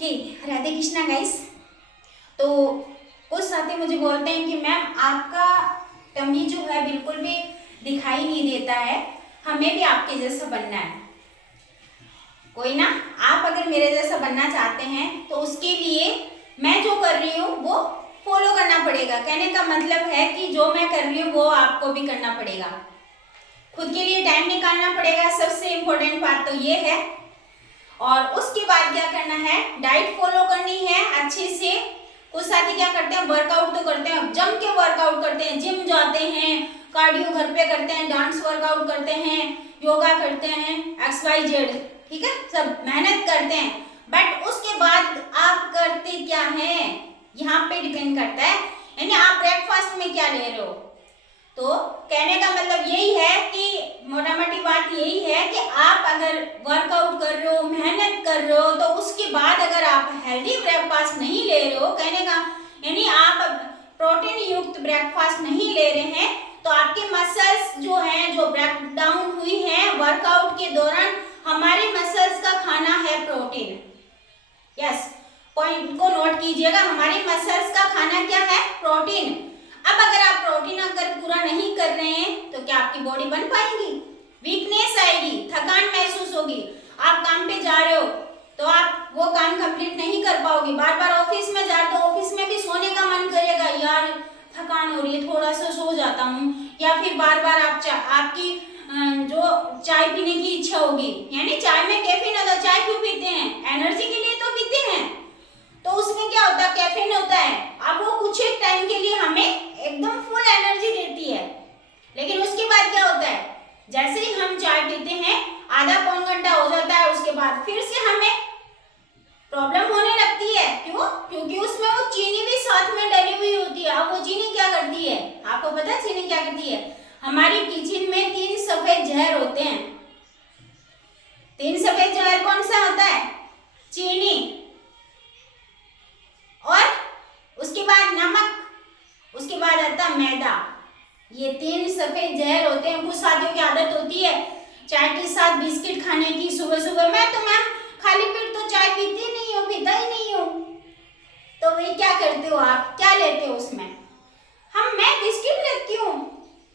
Okay, Radhe Krishna guys. तो कुछ साथी मुझे बोलते हैं कि मैम आपका टमी जो है बिल्कुल भी दिखाई नहीं देता है, हमें भी आपके जैसा बनना है। कोई ना, आप अगर मेरे जैसा बनना चाहते हैं तो उसके लिए मैं जो कर रही हूँ वो फॉलो करना पड़ेगा। कहने का मतलब है कि जो मैं कर रही हूँ वो आपको भी करना पड़ेगा। खुद के लिए टाइम निकालना पड़ेगा, सबसे इम्पोर्टेंट बात तो ये है। और उसके बाद क्या करना है, डाइट फॉलो करनी है अच्छे से। कुछ साथी क्या करते हैं, वर्कआउट तो करते हैं, जम के वर्कआउट करते हैं, जिम जाते हैं, कार्डियो घर पे करते हैं, डांस वर्कआउट करते हैं, योगा करते हैं, XYZ, ठीक है, सब मेहनत करते हैं। बट उसके बाद आप करते क्या हैं, यहाँ पे डिपेंड करता है। यानी आप ब्रेकफास्ट में क्या ले रहे हो। तो कहने का मतलब यही है कि मोटा मोटी बात यही है कि आप अगर वर्कआउट कर रहे हो, मेहनत कर रहे हो, तो उसके बाद अगर आप हेल्दी ब्रेकफास्ट नहीं ले रहे हो, कहने का यानी आप प्रोटीन युक्त ब्रेकफास्ट नहीं ले रहे हैं, तो आपके मसल्स जो हैं, जो ब्रेक डाउन हुई हैं वर्कआउट के दौरान, हमारे मसल्स का खाना है प्रोटीन। यस, पॉइंट को नोट कीजिएगा, हमारे मसल्स का खाना क्या है, प्रोटीन। अब अगर आप प्रोटीन अगर पूरा नहीं कर रहे हैं तो क्या आपकी बॉडी बन पाएगी, वीकनेस आएगी, थकान महसूस होगी। आप काम पे जा रहे हो तो आप वो काम कंप्लीट नहीं कर पाओगे। बार बार ऑफिस में जा रहे हो तो ऑफिस में भी सोने का मन करेगा, यार थकान हो रही है, थोड़ा सा सो जाता हूँ। या फिर बार बार आपकी जो चाय पीने की इच्छा होगी, यानी चाय में कैफीन होता है। चाय क्यों पीते हैं, एनर्जी के लिए तो पीते हैं। तो उसमें क्या होता है, कैफीन होता है। अब वो कुछ एक टाइम के लिए हमें एकदम फुल एनर्जी देती है, लेकिन उसके बाद क्या होता है, जैसे ही हम चाय पीते हैं आधा पौन घंटा हो जाता है, उसके बाद फिर से हमें प्रॉब्लम होने लगती है। क्यों? क्योंकि उसमें वो चीनी भी साथ में डली हुई होती है। अब वो चीनी क्या करती है, आपको पता है चीनी क्या करती है? हमारी किचन में 3 सफेद जहर होते हैं। 3 सफेद जहर कौन सा होता है? चीनी, और उसके बाद नमक, उसके बाद आता है मैदा। ये 3 सफेद जहर होते हैं। कुछ साथियों की आदत होती है चाय के साथ बिस्किट खाने की सुबह सुबह। मैं तो मैम खाली पेट तो चाय पीती नहीं हूँ, पीता ही नहीं हूँ। तो वही क्या करते हो आप, क्या लेते हो उसमें? मैं बिस्किट लेती हूँ,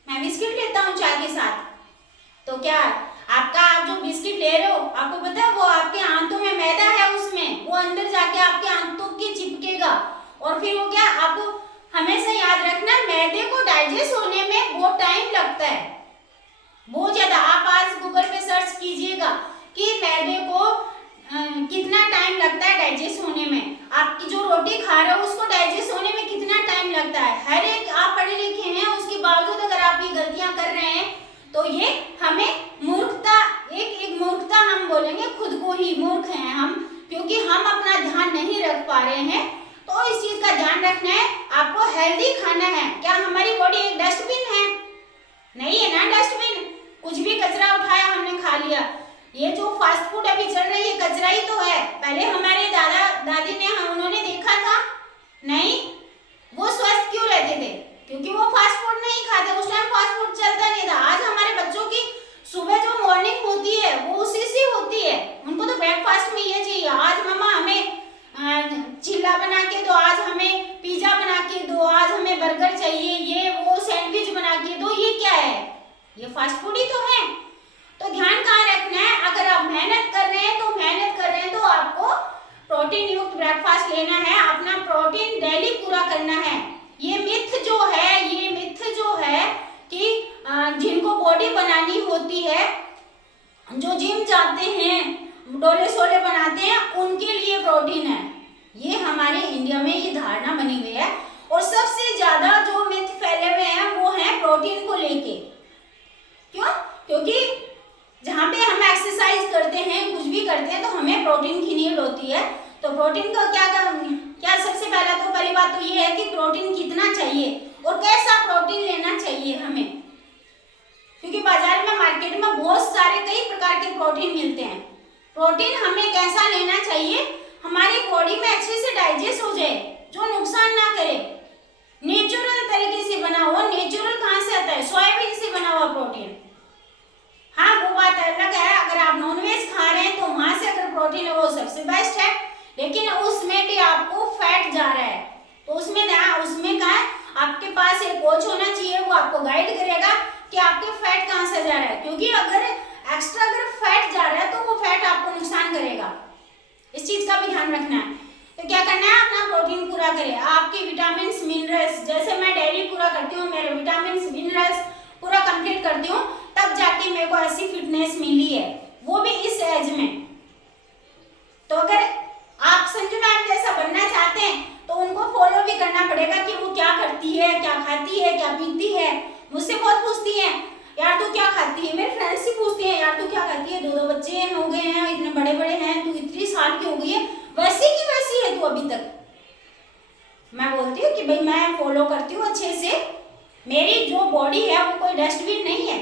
मैं बिस्किट लेता हूँ चाय के साथ। तो क्या आपका, आप जो बिस्किट ले रहे हो, आपको पता है वो आपके आंतों में मैदा है, उसमें वो अंदर जाके आपके आंतों के चिपकेगा, और फिर वो क्या, आपको हमेशा याद रखना, मैदे को डाइजेस्ट होने में बहुत टाइम लगता है, बहुत ज्यादा। आप आज गूगल पे सर्च कीजिएगा कि मैदे को कितना टाइम लगता है डाइजेस्ट होने में। आपकी जो रोटी खा रहे हो उसको डाइजेस्ट होने में कितना टाइम लगता है। हर एक, आप पढ़े लिखे हैं, उसके बावजूद अगर आप ये गलतियां कर रहे हैं तो ये हमें मूर्खता, एक मूर्खता हम बोलेंगे, खुद को ही मूर्ख हैं हम, क्योंकि हम अपना ध्यान नहीं रख पा रहे हैं। तो इस चीज का ध्यान रखना है, आपको हेल्दी खाना है। क्या हमारी बॉडी एक डस्टबिन है? नहीं है ना डस्टबिन, कुछ भी कचरा उठाया हमने खा लिया। ये जो फास्ट फूड अभी चल रही है कचरा ही तो है। पहले हमारे दादा दादी ने, उन्होंने देखा था नहीं, वो स्वस्थ क्यों रहते थे? क्योंकि वो फास्ट फूड नहीं खाते, उस टाइम फास्ट फूड चलता नहीं था। आज हमारे बच्चों की सुबह जो मॉर्निंग होती है वो उसी से होती है। उनको तो ब्रेकफास्ट में ये चाहिए, आज मम्मा हमें चिल्ला बना के दो, आज हमें पिज्जा बना के दो, आज हमें बर्गर चाहिए, ये वो सैंडविच बना के दो। ये क्या है, ये फास्ट फूड ही तो है। तो ध्यान कहाँ रखना है, अगर आप मेहनत कर रहे हैं तो आपको प्रोटीन युक्त ब्रेकफास्ट लेना है, अपना प्रोटीन डेली पूरा करना है। ये मिथ जो है कि जिनको बॉडी बनानी होती है, जो जिम जाते हैं, डोले सोले बनाते हैं, उनके लिए प्रोटीन है। ये हमारे इंडिया में ये धारणा बनी हुई है, और सबसे ज्यादा जो मिथ फैले हुए हैं वो है प्रोटीन को लेके। क्यों? क्योंकि जहाँ पे हम एक्सरसाइज करते हैं, कुछ भी करते हैं, तो हमें प्रोटीन की नीड होती है। तो प्रोटीन का क्या सबसे पहली बात तो ये है कि प्रोटीन कितना चाहिए और कैसा प्रोटीन लेना चाहिए हमें। क्योंकि बाजार में, मार्केट में बहुत सारे कई प्रकार के प्रोटीन मिलते हैं। प्रोटीन हमें कैसा लेना चाहिए, हमारी बॉडी में अच्छे से डाइजेस्ट हो जाए, जो नुकसान ना करे, नेचुरल तरीके से बना हुआ। नेचुरल कहाँ से आता है? सोयाबीन से बना हुआ प्रोटीन। हाँ, वो बात अलग है, अगर आप नॉनवेज खा रहे हैं तो वहां से अगर प्रोटीन है वो सबसे बेस्ट है। लेकिन उसमें भी आपको फैट जा रहा है, तो उसमें क्या है, आपके पास एक कोच होना चाहिए, वो आपको गाइड करेगा कि आपके फैट कहाँ से जा रहा है, क्योंकि अगर एक्स्ट्रा अगर फैट जा रहा है तो वो फैट आपको नुकसान करेगा। इस चीज का भी ध्यान रखना है। तो क्या करना है, अपना प्रोटीन पूरा करें, आपके विटामिन मिनरल्स, जैसे मैं डेली पूरा करती हूँ, मेरे विटामिन मिनरल्स पूरा कंप्लीट करती हूँ, तब जाके मेरे को ऐसी फिटनेस मिली है, वो भी इस एज में। तो अगर आप संजू मैम जैसा बनना चाहते हैं तो उनको फॉलो भी करना पड़ेगा कि वो क्या करती है, क्या खाती है, क्या पीती है। मुझसे बहुत पूछती हैं, यार तू क्या खाती है, मेरे फ्रेंड्स ही पूछती हैं, यार तू क्या खाती है, 2 बच्चे हो गए हैं, इतने बड़े बड़े हैं, तू इतनी साल की हो गई है, वैसी की वैसी है तू अभी तक। मैं बोलती हूँ कि भाई मैं फॉलो करती हूँ अच्छे से, मेरी जो बॉडी है वो कोई डस्टबिन नहीं है,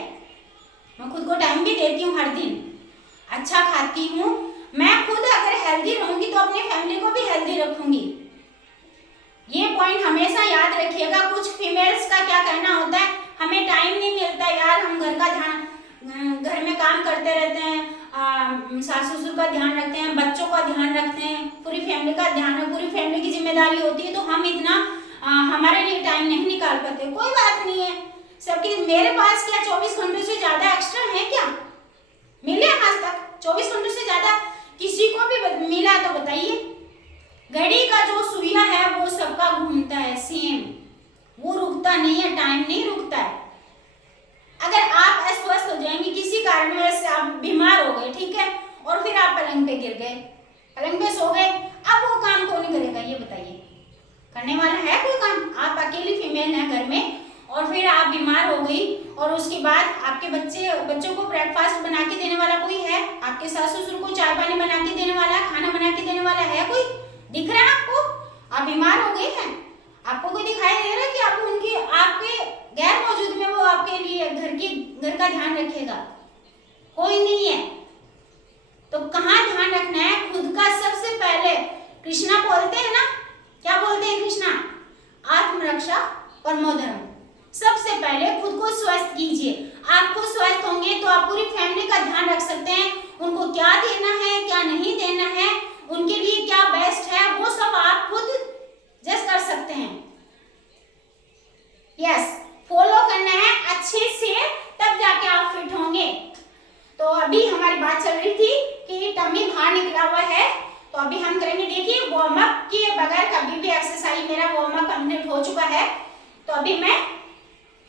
मैं खुद को टाइम भी देती हूँ, हर दिन अच्छा खाती हूँ। मैं खुद अगर हेल्दी रहूंगी तो अपनी फैमिली को भी हेल्दी रखूंगी। ये पॉइंट हमेशा याद रखिएगा। कुछ फीमेल्स का क्या कहना होता है, हमें टाइम नहीं मिलता यार, हम घर का ध्यान, घर में काम करते रहते हैं, सास ससुर का ध्यान रखते हैं, बच्चों का ध्यान रखते हैं, पूरी फैमिली का ध्यान है, पूरी फैमिली की जिम्मेदारी होती है, तो हम इतना हमारे लिए टाइम नहीं निकाल पाते। कोई बात नहीं है, सबकी, मेरे पास क्या 24 घंटों से ज्यादा एक्स्ट्रा है क्या, मिले आज तक 24 घंटों से ज्यादा किसी को भी मिला तो बताइए। घड़ी का जो सुइया है वो सबका घूमता है सेम, वो रुकता नहीं है, टाइम नहीं रुकता है। अगर आप अस्वस्थ हो जाएंगे किसी कारणवश से, आप बीमार हो गए, ठीक है, और फिर आप पलंग पे गिर गए, पलंग पे सो गए, अब वो काम कौन करेगा ये बताइए, करने वाला है कोई काम? आप अकेली फीमेल हैं घर में, और फिर आप बीमार हो गई, और उसके बाद आपके बच्चों को ब्रेकफास्ट बना के देने वाला कोई है? आपके सास ससुर को चाय पानी बना के देने वाला, खाना बना के देने वाला है कोई? दिख रहा है आपको? आप बीमार हो गए हैं, आपको कोई दिखाई दे रहा है कि आप उनकी, आपके गैर मौजूद में वो आपके लिए घर का ध्यान रखेगा? कोई नहीं है। तो कहाँ ध्यान रखना है? खुद का सबसे पहले। कृष्णा बोलते हैं ना, क्या बोलते हैं कृष्णा? आत्मरक्षा परमो धर्म। सबसे पहले खुद को स्वस्थ कीजिए। आप खुद स्वस्थ होंगे तो आप पूरी फैमिली का ध्यान रख सकते हैं, उनको क्या देना है, क्या नहीं देना है, उनके लिए क्या बेस्ट है, वो सब आप खुद जज कर सकते हैं। यस, फॉलो करना है अच्छे से, तब जाके आप फिट होंगे। तो अभी हमारी बात चल रही थी कि टमी बाहर निकला हुआ है, तो अभी हम करेंगे, देखिए वार्म अप के बगैर कभी भी एक्सरसाइज, मेरा वार्म अप कंप्लीट हो चुका है। तो अभी मैं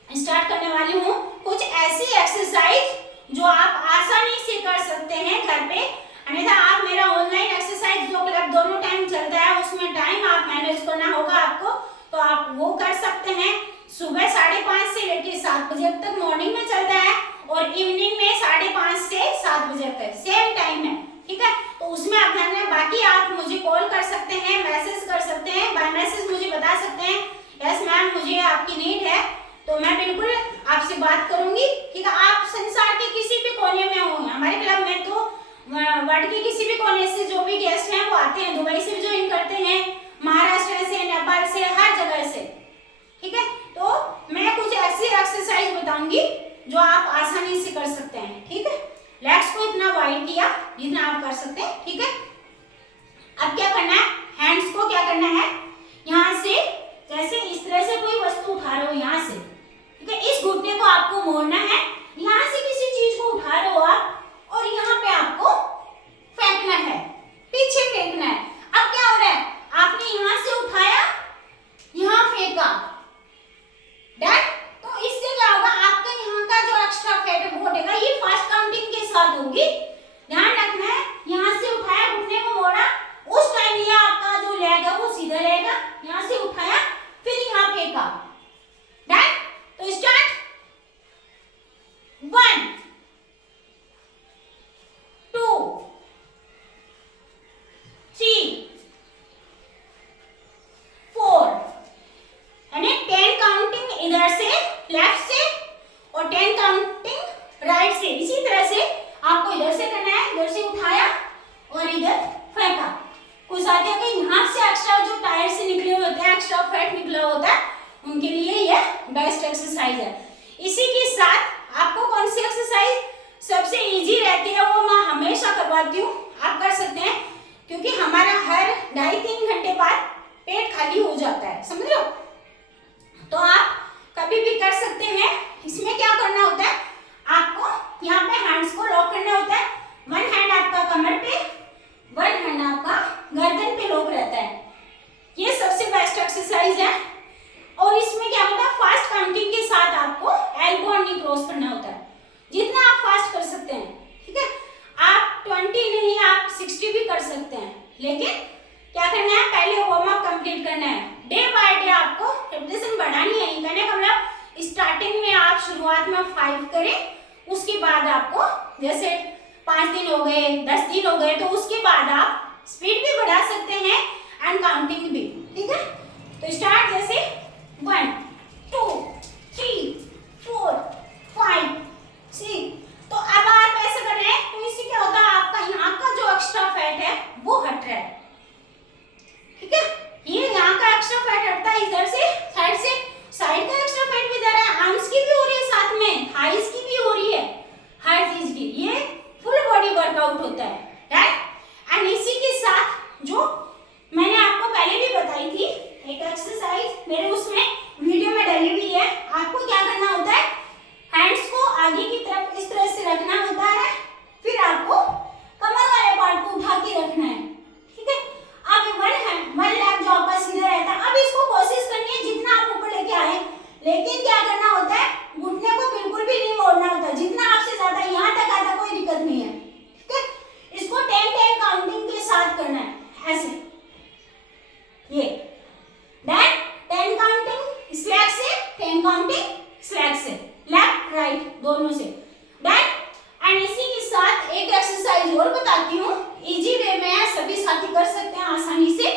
स्टार्ट करने वाली हूँ कुछ ऐसी एक्सरसाइज जो आप आसानी से कर सकते हैं घर पे। अन्यथा आप मेरा ऑनलाइन एक्सरसाइज जो क्लब दोनों टाइम चलता है, उसमें टाइम आप मैनेज करना होगा आपको, तो आप वो कर सकते हैं। सुबह 5:30 से लेकर 7 बजे तक मॉर्निंग में चलता है, और इवनिंग में 5:30 से 7 बजे तक सेम टाइम है, ठीक है। तो उसमें आप ध्यान दें। बाकी आप मुझे कॉल कर सकते हैं, मैसेज कर सकते हैं, बाय मैसेज मुझे बता सकते हैं, यस मैम मुझे आपकी नीड है, तो मैं बिल्कुल आपसे बात करूंगी, ठीक है। आप संसार के किसी भी कोने में हो, हमारे क्लब में तो वर्ल्ड के किसी भी कोने से जो भी गेस्ट हैं वो आते हैं, दुबई से भी ज्वाइन करते हैं, महाराष्ट्र से, नेपाल से, हर जगह से, ठीक है। तो मैं कुछ ऐसी एक्सरसाइज बताऊंगी जो आप आसानी से कर सकते हैं, ठीक है। लेग्स को इतना वाइड किया जितना आप कर सकते हैं, ठीक है। अब क्या करना है, हैंड्स को क्या करना है, यहाँ से जैसे इस तरह से कोई वस्तु उठा रहे हो यहाँ से, ठीक है, इस घुटने को आपको मोड़ना है, यहाँ से किसी चीज को उठा रहे हो आप, और यहाँ पे आपको फेंकना है, पीछे फेंकना है। अब क्या हो रहा है, आपने यहाँ से उठाया, यहाँ फेंका, डन। तो इससे क्या होगा, आपका यहाँ का जो एक्स्ट्रा फैट है वो हटेगा, ये फास्ट काउंटिंग के साथ होगी, ध्यान रखना है। यहाँ से उठाया, घुटने को मोड़ा, उस टाइम ये आपका जो लेग है वो सीधा रहेगा, यहाँ से उठाया फिर यहाँ फेंका, डन। तो स्टार्ट, 1 2 3 4, यानी 10 काउंटिंग इधर से लेफ्ट से और 10 काउंटिंग राइट से। इसी तरह से आपको इधर से करना है, इधर से उठाया और इधर फेंका। कुछ साथी के यहाँ से एक्स्ट्रा जो टायर से निकले हुए होते हैं, एक्स्ट्रा फैट निकला होता है, उनके लिए यह बेस्ट एक्सरसाइज है। इसी के साथ आपको कौन सी एक्सरसाइज सबसे इजी रहती है वो मैं हमेशा करवाती हूँ, आप कर सकते हैं, क्योंकि हमारा हर कर सकते हैं, लेकिन क्या करना है, पहले वार्म अप कंप्लीट करना है। डे बाय डे आपको रेपिटेशन बढ़ानी है। कहने का मतलब स्टार्टिंग में आप शुरुआत में 5 करें, उसके बाद आपको जैसे 5 दिन हो गए, 10 दिन हो गए, तो उसके बाद आप स्पीड भी बढ़ा सकते हैं एंड काउंटिंग भी। ठीक है, तो स्टार्ट जैसे 1 2 3 4 5 6। तो अब आप ऐसे कर रहे हैं, तो इससे क्या होता है, आपका यहाँ का जो एक्स्ट्रा फैट है वो हट रहा है। ठीक है, ये यहाँ का एक्स्ट्रा फैट हटता है, इधर से साइड से साइड का एक्स्ट्रा फैट भी जा रहा है, आर्म्स की भी हो रही है, साथ में थाइस की भी हो रही है, हर चीज की। ये फुल बॉडी वर्कआउट होता है, राइट। एंड इसी के साथ जो मैंने आपको पहले भी बताई थी एक एक्सरसाइज, मेरे उसमें वीडियो में डाली हुई है। आपको क्या करना होता है, हैंड्स को आगे की तरफ इस तरह से रखना होता है, फिर आपको कमर वाले पार्ट को उठा के रखना है। ठीक है, अब वन लेग जो आपका सीधा रहता है, अब इसको कोशिश करनी है जितना आप ऊपर लेके आए, लेकिन क्या करना होता है, घुटने को बिल्कुल भी नहीं मोड़ना होता। जितना आपसे ज्यादा यहाँ तक आता कोई दिक्कत नहीं है। ठीक है, इसको 10 काउंटिंग के साथ करना है, ऐसे ये देन 10 काउंटिंग स्लैग से, 10 काउंटिंग स्लैग से, लेफ्ट राइट दोनों से, देन एंड इसी के साथ एक एक्सरसाइज और बताती हूँ, इजी वे में सभी साथी कर सकते हैं आसानी से।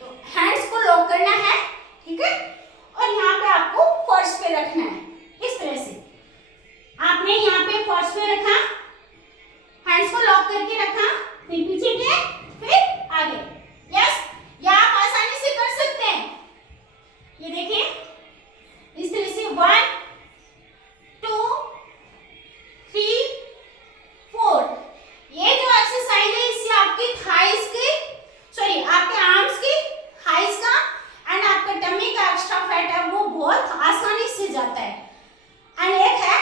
तो हैंड्स को लॉक करना है, ठीक है, और यहाँ पे आपको फर्श पे रखना है, इस तरह से। आपने यहाँ पे फर्श पे रखा, हैंड्स को लॉक करके रखा, फिर पीछे के, फिर आगे। यस, या आप आसानी से कर सकते हैं। ये देखिए इस तरह से 1 2 3 4। ये जो एक्सरसाइज है, इससे आपकी थाइस की, सॉरी आपके आर्म्स की, थाइस का एंड आपका टमी का एक्स्ट्रा फैट है वो बहुत आसानी से जाता है। एंड एक है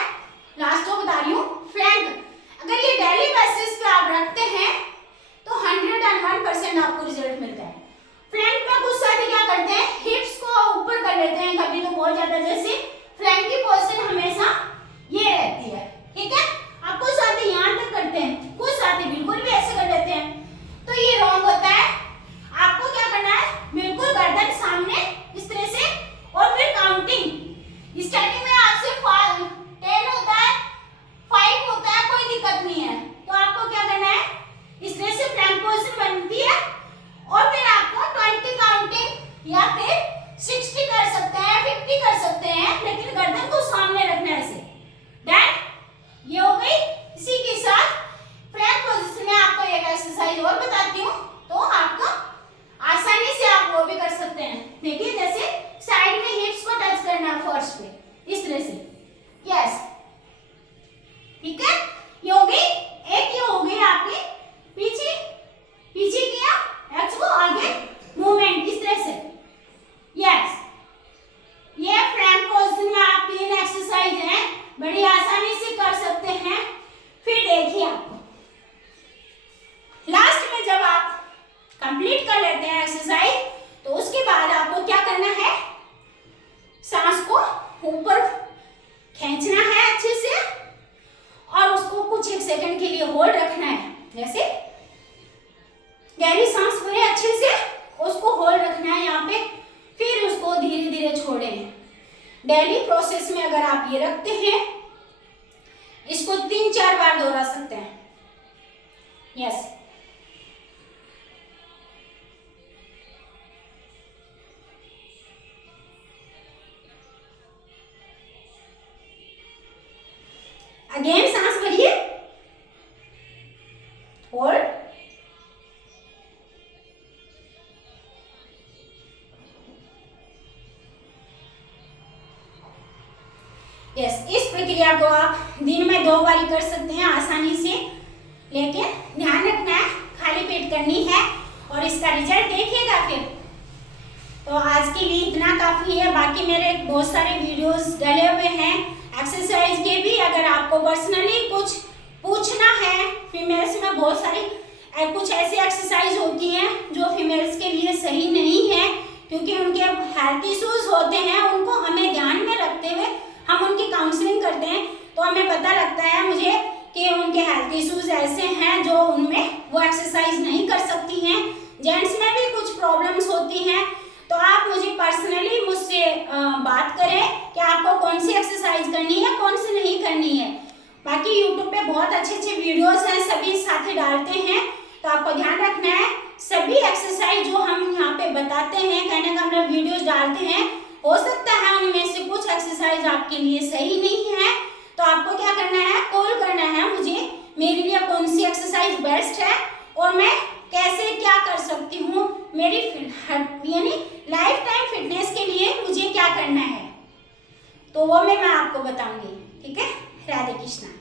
लास्ट जो बता रही हूँ, फ्लैंक। अगर ये डेली बेसिस पे आप रखते हैं तो 101% आपको रिजल्ट मिलता है। फ्लैंक में कुछ साथी क्या करते हैं, हिप्स को ऊपर कर लेते हैं, कभी तो बहुत ज्यादा, जैसे फ्लैंक की पोजीशन हमेशा ये रहती है। ठीक है, आप कुछ साथी यहाँ तक करते हैं, कुछ साथी बिल्कुल भी ऐसे कर लेते हैं, तो ये रॉन्ग होता है। आपको क्या करना है, बिल्कुल गर्दन सामने इस तरह से, और फिर काउंटिंग। स्टार्टिंग में आपसे 10 होता है, 5 होता है, कोई दिक्कत नहीं है। तो आपको क्या करना है, इस तरह से फ्लैंक पोजीशन बनती है, और फिर आपको 20 काउंटिंग या फिर 60 कर सकते हैं, 50 कर सकते हैं, लेकिन गर्दन को सामने रखना है ऐसे। डन, ये हो गई। इसी के साथ फ्लैंक पोजीशन में आपको एक एक्सरसाइज और बताती हूँ, तो आपका आसानी से आप वो भी कर सकते हैं। देखिए जैसे साइड में हिप्स को टच करना है फर्श पे, इस तरह से। यस, ठीक है, ये हो गई एक, ये हो गई आपकी पीछे पीछे किया, एक्स को आगे मूवमेंट इस तरह से। यस, ये फ्लैंक पोजीशन में आप 3 एक्सरसाइज हैं, बड़ी आसानी से कर सकते हैं। फिर देखिए आपको लास्ट में जब आप कंप्लीट कर लेते हैं एक्सरसाइज, तो उसके बाद आपको क्या करना है, सांस को ऊपर खींचना है अच्छे से, और उसको कुछ 1 सेकंड के लिए होल्ड रखना है। जैसे गहरी सांस भरे अच्छे से, उसको होल्ड रखना है यहाँ पे, फिर उसको धीरे धीरे छोड़ें। डेली प्रोसेस में अगर आप ये रखते हैं, इसको 3-4 बार दोहरा सकते हैं। यस, अगेन सांस भरिए, होल्ड, यस। इस प्रक्रिया को आप दिन में 2 बार कर सकते हैं आसानी से, लेकिन ध्यान रखना है खाली पेट करनी है, और इसका रिजल्ट देखिएगा फिर। तो आज के लिए इतना काफी है, बाकी मेरे बहुत सारे वीडियोस डले हुए हैं एक्सरसाइज के भी। अगर आपको पर्सनली कुछ पूछना है, फीमेल्स में बहुत सारी कुछ ऐसी एक्सरसाइज होती हैं जो फीमेल्स के लिए सही नहीं है, क्योंकि उनके हेल्थ इश्यूज होते हैं, उनको हमें ध्यान में रखते हुए हम उनकी काउंसलिंग करते हैं, तो हमें पता लगता है मुझे कि उनके हेल्थ इश्यूज ऐसे हैं जो उनमें वो एक्सरसाइज नहीं कर सकती हैं। जेंट्स में भी कुछ प्रॉब्लम्स होती हैं, तो आप मुझे पर्सनली मुझसे बात करें कि आपको कौन सी एक्सरसाइज करनी है, कौन सी नहीं करनी है। बाकी यूट्यूब पे बहुत अच्छे अच्छे वीडियोस हैं, सभी साथी डालते हैं, तो आपको ध्यान रखना है सभी एक्सरसाइज जो हम यहाँ पे बताते हैं, कहने का मतलब वीडियोस डालते हैं, हो सकता है उनमें से कुछ एक्सरसाइज आपके लिए सही नहीं है, तो आपको क्या करना है, कॉल करना है मुझे, मेरे लिए कौन सी एक्सरसाइज बेस्ट है और मैं कैसे क्या कर सकती हूँ, मेरी यानी लाइफ टाइम फिटनेस के लिए मुझे क्या करना है, तो वो मैं आपको बताऊंगी। ठीक है, राधे कृष्णा।